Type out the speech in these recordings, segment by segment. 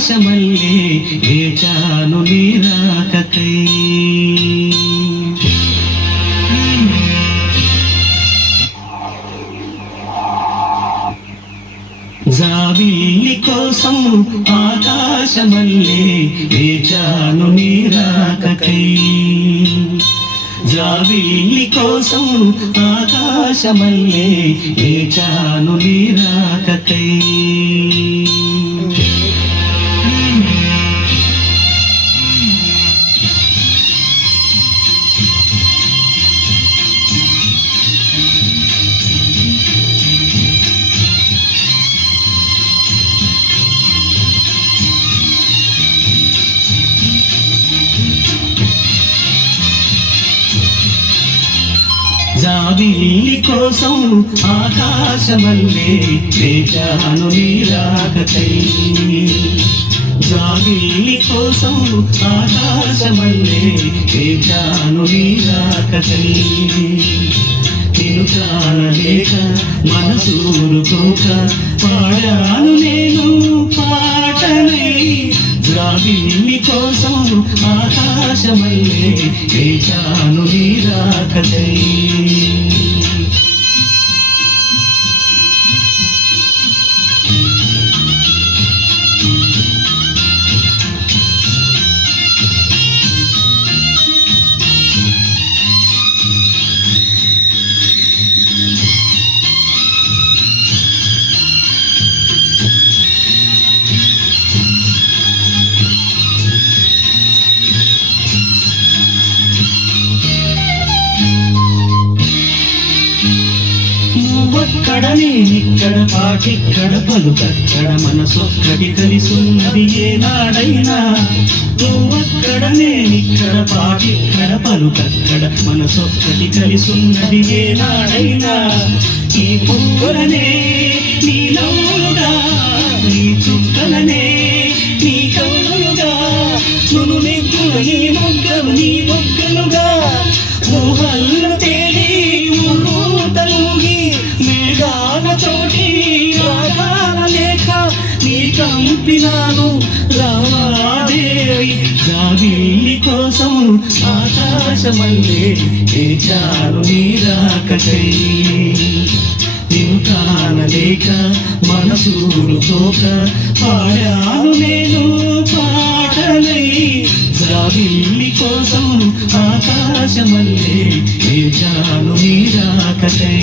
ఆకాశమల్లే వేచాను నీ రాకకై. జాబిల్లి కోసం ఆకాశమల్లే వేచాను నీ రాకకై. జాబిల్లి కోసం ఆకాశమల్లే వేచాను నీ రాకకై. జాబిల్లి కోసం ఆకాశమల్లే వేచాను నీ రాకకై. జాబిల్లి కోసం ఆకాశమల్లే వేచాను నీ రాకకై. నిన్ను కానలేక మనసూరుకోక పాడాను నేను పాటనై. జాబిల్లి కోసం ఆకాశమల్లే వేచాను నీ రాకకై. నువ్వక్కడ నేనిక్కడ పాటిక్కడ పలుకక్కడ మనసొక్కటి కలిసున్నది ఏనాడైనా. నువ్వక్కడ నేనిక్కడ పాటిక్కడ పలుకక్కడ మనసొక్కటి కలిసున్నది ఏనాడైనా. ఈ పువ్వులనే నీ నవ్వులుగా, నీ చుక్కలనే నీ కన్నులుగా, నును నిగ్గులు నీ మొగ్గలు నీ మొగ్గలుగా, ఊహల్లో తేలి ఊతలుగి మేఘాలతోటి రాగాల లేక నీ కంపినాను రామాదేవి. జాబిల్లి కోసం ఆకాశమల్లే వేచాను నీ రాకకై. నిన్ను కానలేక మనసూరుకోక పాడాను నేను పాటనై. జాబిల్లి కోసం ఆకాశమల్లే వేచాను నీ రాకకై.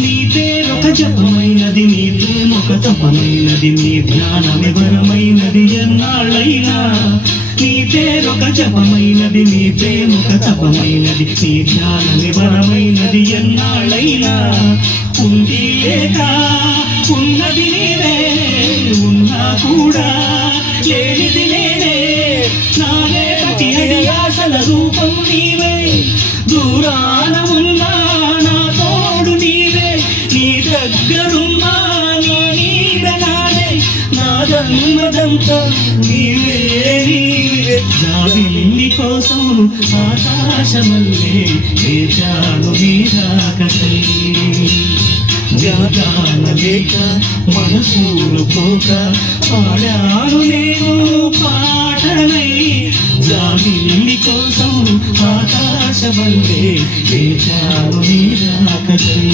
నీ పేరొక జపమైనది, నీ ప్రేమొక తపమైనది, నీ జ్ఞానమే వరమైనది ఎన్నాళ్ళైనా. నీ పేరొక జపమైనది, నీ ప్రేమొక తపమైనది, నీ జ్ఞానమే వరమైనది ఎన్నాళ్ళైనా. ఉంది లేక ఉన్నది నేనే, ఉన్నా కూడా లేనిది నేనే. నానేటి ఆశల రూపం నీవే, దూరాన ఉన్నా నా తోడు నీవే. నీ దగ్గరున్నా నా నీడ నాదే, నా జన్మదంతా నీవే నీవే. జాబిల్లి కోసం ఆకాశమల్లే వేచాను నీ రాకకై. జాగాన లేక మనసూరుకోక పాడాను నేను పాటనై. జాబిల్లి కోసం ఆకాశమల్లే వేచాను నీ రాకకై.